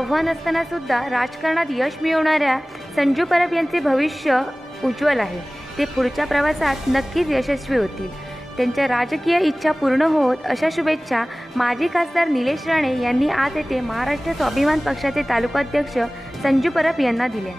आव्हान असताना सुद्धा राजकारणात यश मिळवणाऱ्या संजू परब यांचे भविष्य उज्ज्वल आहे। ते पुढच्या प्रवासात नक्कीच यशस्वी होतील। त्यांच्या राजकीय इच्छा पूर्ण होत अशा शुभेच्छा माजी खासदार निलेश राणे यांनी आज येथे महाराष्ट्र स्वाभिमान पक्षाचे तालुकाध्यक्ष संजू परब यांना दिल्या।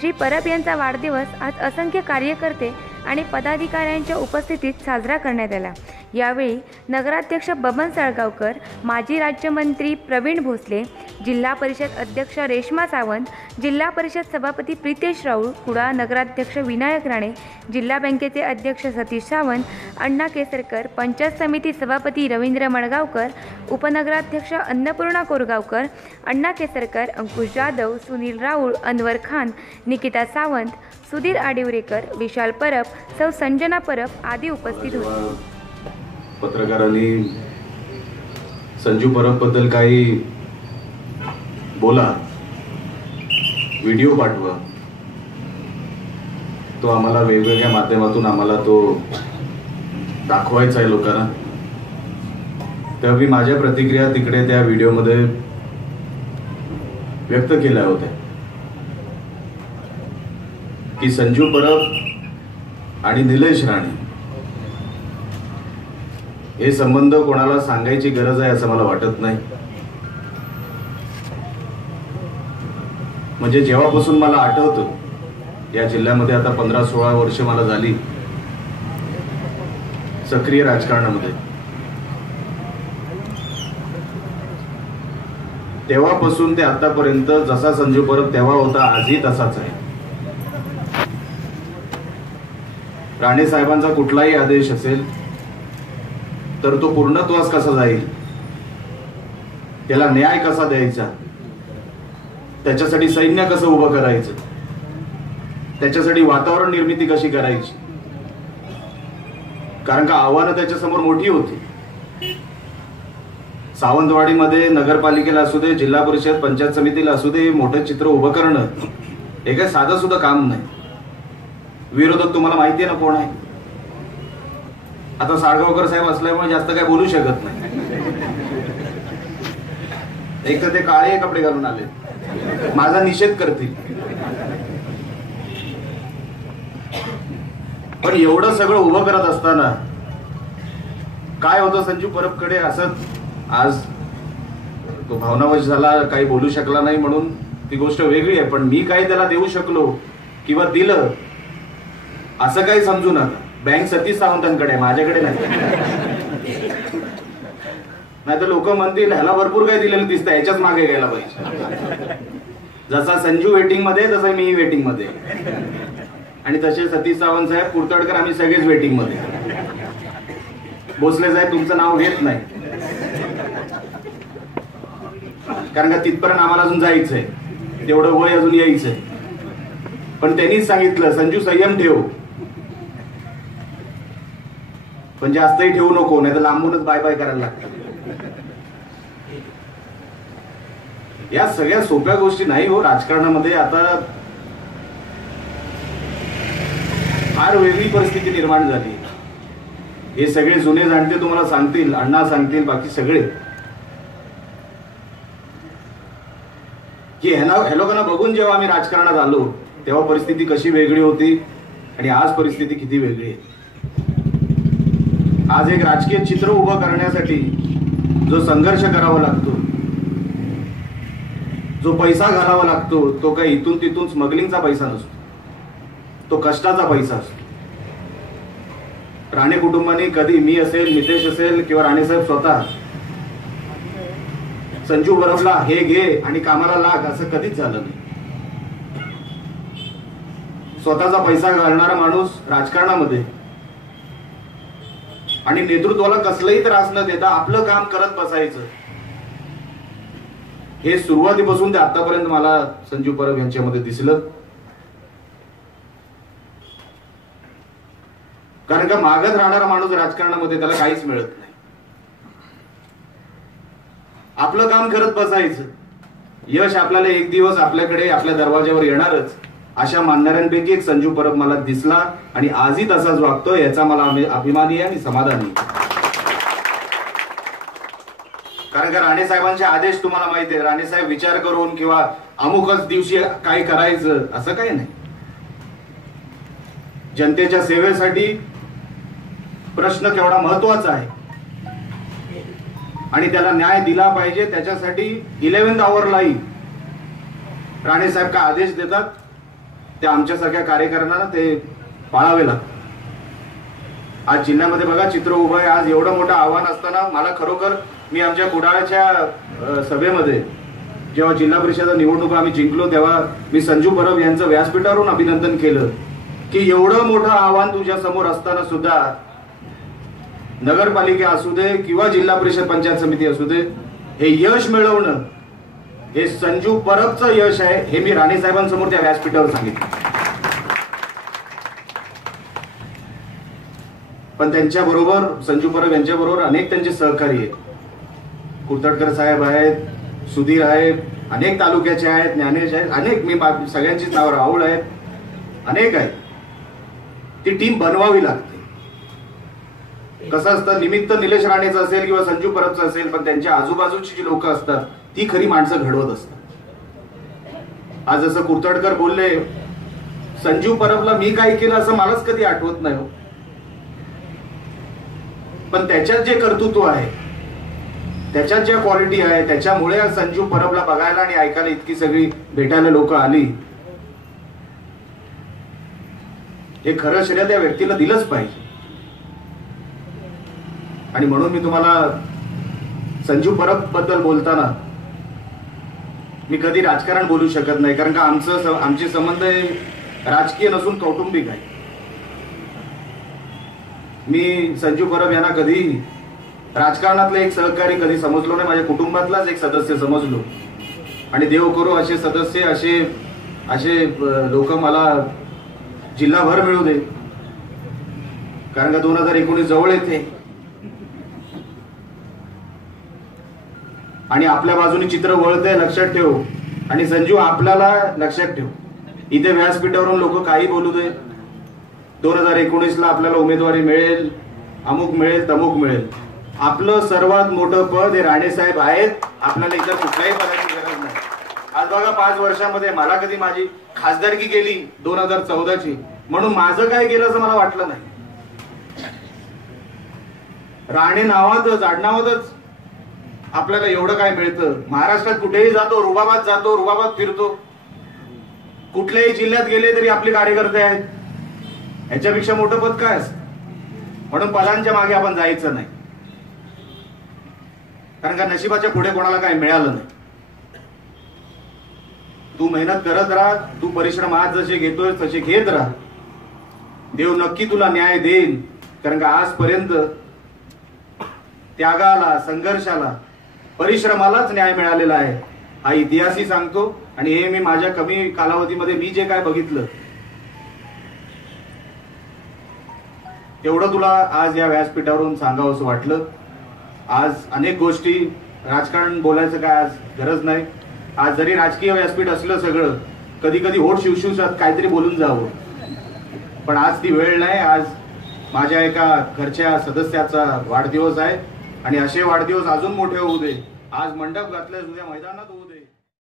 श्री परब यांचा वाढदिवस आज असंख्य कार्यकर्ते आणि पदाधिकाऱ्यांच्या उपस्थितीत साजरा करण्यात आला। यावेळी नगराध्यक्ष बबन साळगावकर, माजी राज्यमंत्री प्रवीण भोसले, जिल्हा परिषद अध्यक्ष रेश्मा सावंत, जिल्हा परिषद सभापती प्रितेश राऊळ, कुडाळ नगराध्यक्ष विनायक राणे, जिल्हा बँकेचे अध्यक्ष सतीश सावंत, अण्णा केसरकर, पंचायत समिती सभापती रवींद्र मडगावकर, उपनगराध्यक्ष अन्नपूर्णा कोरगावकर, अण्णा केसरकर, अंकुश जाधव, सुनील राऊळ, अनवर खान, निकिता सावंत, सुधीर आडिवरेकर, विशाल परब, सौ संजना परब आदी उपस्थित होते। पत्रकारांनी संजू परब बद्दल काही बोला, व्हिडिओ पाठवा, तो आम्हाला वेगवेगळ्या माध्यमातून आम्हाला तो दाखवायचा आहे लोकांना। तेव्हा मी माझ्या प्रतिक्रिया तिकडे त्या व्हिडिओमध्ये व्यक्त केल्या होत्या की संजू परब आणि निलेश राणे हे संबंध कोणाला सांगायची गरज आहे असं मला वाटत नाही। म्हणजे जेव्हापासून मला आठवतं या जिल्ह्यामध्ये आता 15-16 वर्ष मला झाली सक्रिय राजकारणामध्ये, तेव्हापासून ते आतापर्यंत जसा संजू परब तेव्हा होता आजही तसाच आहे। राणे साहेबांचा कुठलाही आदेश असेल तर तो पूर्णत्वास कसा जाईल, त्याला न्याय कसा द्यायचा, त्याच्यासाठी सैन्य कसं उभं करायचं, त्याच्यासाठी वातावरण निर्मिती कशी करायची, कारण का आव्हानं त्याच्यासमोर मोठी होती। सावंतवाडीमध्ये नगरपालिकेला असू दे, जिल्हा परिषद पंचायत समितीला असू दे, मोठं चित्र उभं करणं हे काय साधं सुद्धा काम नाही। विरोधक तुम्हाला माहिती आहे ना कोण आहे। आता साळगावकर साहेब असल्यामुळे जास्त काय बोलू शकत नाही। एक तर ते काळे कपडे घालून आले, माझा निषेध करतील, पण एवढं सगळं उभं करत असताना काय होतं संजू परबकडे असं आज तो भावनावश झाला, काही बोलू शकला नाही म्हणून ती गोष्ट वेगळी आहे, पण मी काही त्याला देऊ शकलो किंवा दिलं असं काही समजू नका। बँक सतीश सावंतांकडे, माझ्याकडे नाही। नाहीतर लोक म्हणतील ह्याला भरपूर काही दिलेलं दिसतं, ह्याच्याच मागे घ्यायला पाहिजे। जसा संजू वेटिंग मध्ये तसा मी वेटिंग मध्ये, आणि तसे सतीश सावंत साहेब, कुरतडकर, आम्ही सगळेच वेटिंग मध्ये। भोसले साहेब तुमचं नाव घेत नाही कारण का तिथपर्यंत आम्हाला अजून जायचंय, तेवढं वय अजून यायचंय। पण त्यांनीच सांगितलं संजू संयम ठेव, पण जास्तही ठेवू नको, नाही तर लांबूनच बाय बाय करायला लागतं। या सगळ्या सोप्या गोष्टी नाही हो राजकारणामध्ये। आता फार वेगळी परिस्थिती निर्माण झाली। हे सगळे जुने जाणते तुम्हाला सांगतील, अण्णा सांगतील, बाकी सगळे की ह्या लोकांना बघून जेव्हा आम्ही राजकारणात आलो तेव्हा परिस्थिती कशी वेगळी होती आणि आज परिस्थिती किती वेगळी आहे। आज एक राजकीय चित्र उभं करण्यासाठी जो संघर्ष करावा लागतो, जो पैसा घालावा लागतो, तो काही इथून तिथून स्मगलिंगचा पैसा नसतो, तो कष्टाचा पैसा असतो। राणे कुटुंबाने कधी, मी असेल, नितेश असेल किंवा राणे साहेब स्वतः संजू परबला हे घे आणि कामाला लाग असं कधीच झालं नाही। स्वतःचा पैसा घालणारा माणूस राजकारणामध्ये आणि नेतृत्वाला कसलाही त्रास न देता आपलं काम करत बसायचं, हे सुरुवातीपासून ते आतापर्यंत मला संजू परब यांच्यामध्ये दिसलं। कारण का मागत राहणारा माणूस राजकारणामध्ये त्याला काहीच मिळत नाही। आपलं काम करत बसायचं, यश आपल्याला एक दिवस आपल्याकडे आपल्या दरवाज्यावर येणारच, अशा मानणाऱ्यांपैकी एक संजू परब मला दिसला आणि आजही तसाच वागतोय, याचा मला अभिमानी आहे आणि समाधानी। कारण का राणे साहेबांचे आदेश तुम्हाला माहिती आहे, राणे साहेब विचार करून किंवा अमुकच दिवशी काय करायचं असं काही नाही. जनतेच्या सेवेसाठी प्रश्न केवढा महत्वाचा आहे आणि त्याला न्याय दिला पाहिजे, त्याच्यासाठी 11th आवरलाही राणे साहेब काय आदेश देतात ते आमच्यासारख्या कार्यकर्त्यांना ते पाळावे लागतात. आज जिल्ह्यामध्ये बघा चित्र उभं आहे. आज एवढं मोठं आव्हान असताना मला खरोखर मी आमच्या कुडाळच्या सभेमध्ये जेव्हा जिल्हा परिषद निवडणुका आम्ही जिंकलो तेव्हा मी संजू परब यांचं व्यासपीठावरून अभिनंदन केलं की एवढं मोठं आव्हान तुझ्या समोर असताना सुद्धा नगरपालिका असू दे किंवा जिल्हा परिषद पंचायत समिती असू दे, हे यश मिळवणं हे संजू परबचं यश आहे. हे मी राणे साहेबांसमोर त्या व्यासपीठावर सांगितलं. पण त्यांच्या बरोबर संजू परब यांच्या बरोबर अनेक त्यांचे सहकारी आहेत. कुर्तडकर साहेब आहेत, सुधीर आहेत, अनेक तालुक्याचे आहेत, ज्ञानेश आहेत, अनेक मी सगळ्यांचीच नाव राहुल आहेत, अनेक आहेत. ती टीम बनवावी लागते. कसं असतं, निमित्त निलेश राणेचं असेल किंवा संजू परबचं असेल, पण त्यांच्या आजूबाजूची जी लोक असतात ती खरी माणसं घडवत असतात. आज जसं कुर्तडकर बोलले, संजू परबला मी काय केलं असं मलाच कधी आठवत नाही हो, पण त्याच्यात जे कर्तृत्व आहे, त्याच्यात ज्या क्वालिटी आहे, त्याच्यामुळे आज संजू परबला बघायला आणि ऐकायला इतकी सगळी भेटायला लोक आली. हे खरं श्रेय त्या व्यक्तीला दिलंच पाहिजे. आणि म्हणून मी तुम्हाला संजू परब बद्दल बोलताना मी कधी राजकारण बोलू शकत नाही, कारण का आमचे संबंध राजकीय नसून कौटुंबिक आहे. मी संजू परब यांना कधी राजकारणातलं एक सहकारी कधी समजलो नाही, माझ्या कुटुंबातलाच एक सदस्य समजलो. आणि देव करो असे सदस्य असे लोक मला जिल्हाभर मिळू दे, कारण का 2019 जवळ येते आणि आपल्या बाजूने चित्र वळतंय, लक्षात ठेव. आणि संजू आपल्याला लक्षात ठेव, इथे व्यासपीठावरून लोक काही बोलू दे, 2019ला आपल्याला उमेदवारी मिळेल, अमुक मिळेल, तमुक मिळेल. आपलं सर्वात मोठं पद हे राणे साहेब आहेत. आपल्याला इथं कुठल्याही पदाची गरज नाही. आज बघा 5 वर्षामध्ये मला कधी माझी खासदारकी गेली 2014ची, म्हणून माझं काय गेलं असं मला वाटलं नाही. राणे नावातच, आडनावातच आपल्याला एवढं काय मिळतं. महाराष्ट्रात कुठेही जातो, रुबाबात फिरतो, कुठल्याही जिल्ह्यात गेले तरी आपले कार्यकर्ते आहेत. ह्याच्यापेक्षा मोठं पद काय असतं. म्हणून पदांच्या मागे आपण जायचं नाही, कारण का नशिबाच्या पुढे कोणाला काय मिळालं नाही. तू मेहनत करत राहा, तू परिश्रम आज जसे घेतोय तसे घेत राहा. देव नक्की तुला न्याय देईल, कारण का आजपर्यंत त्यागाला, संघर्षाला, परिश्रमालाच न्याय मिळालेला आहे हा इतिहासही सांगतो. आणि हे मी माझ्या कमी कालावधीमध्ये मी जे काय बघितलं तेवढं तुला आज या व्यासपीठावरून सांगावं असं वाटलं. आज अनेक गोष्टी, राजकारण बोलायचं काय आज गरज नाही. आज जरी राजकीय व्यासपीठ असलं सगळं, कधी कधी होठ शिवशिवसात काहीतरी बोलून जावं, पण आज ती वेळ नाही. आज माझ्या एका घरच्या सदस्याचा वाढदिवस आहे आणि असे वाढदिवस अजून मोठे होऊ दे. आज मंडप घातले, उद्या मैदानात होऊ दे.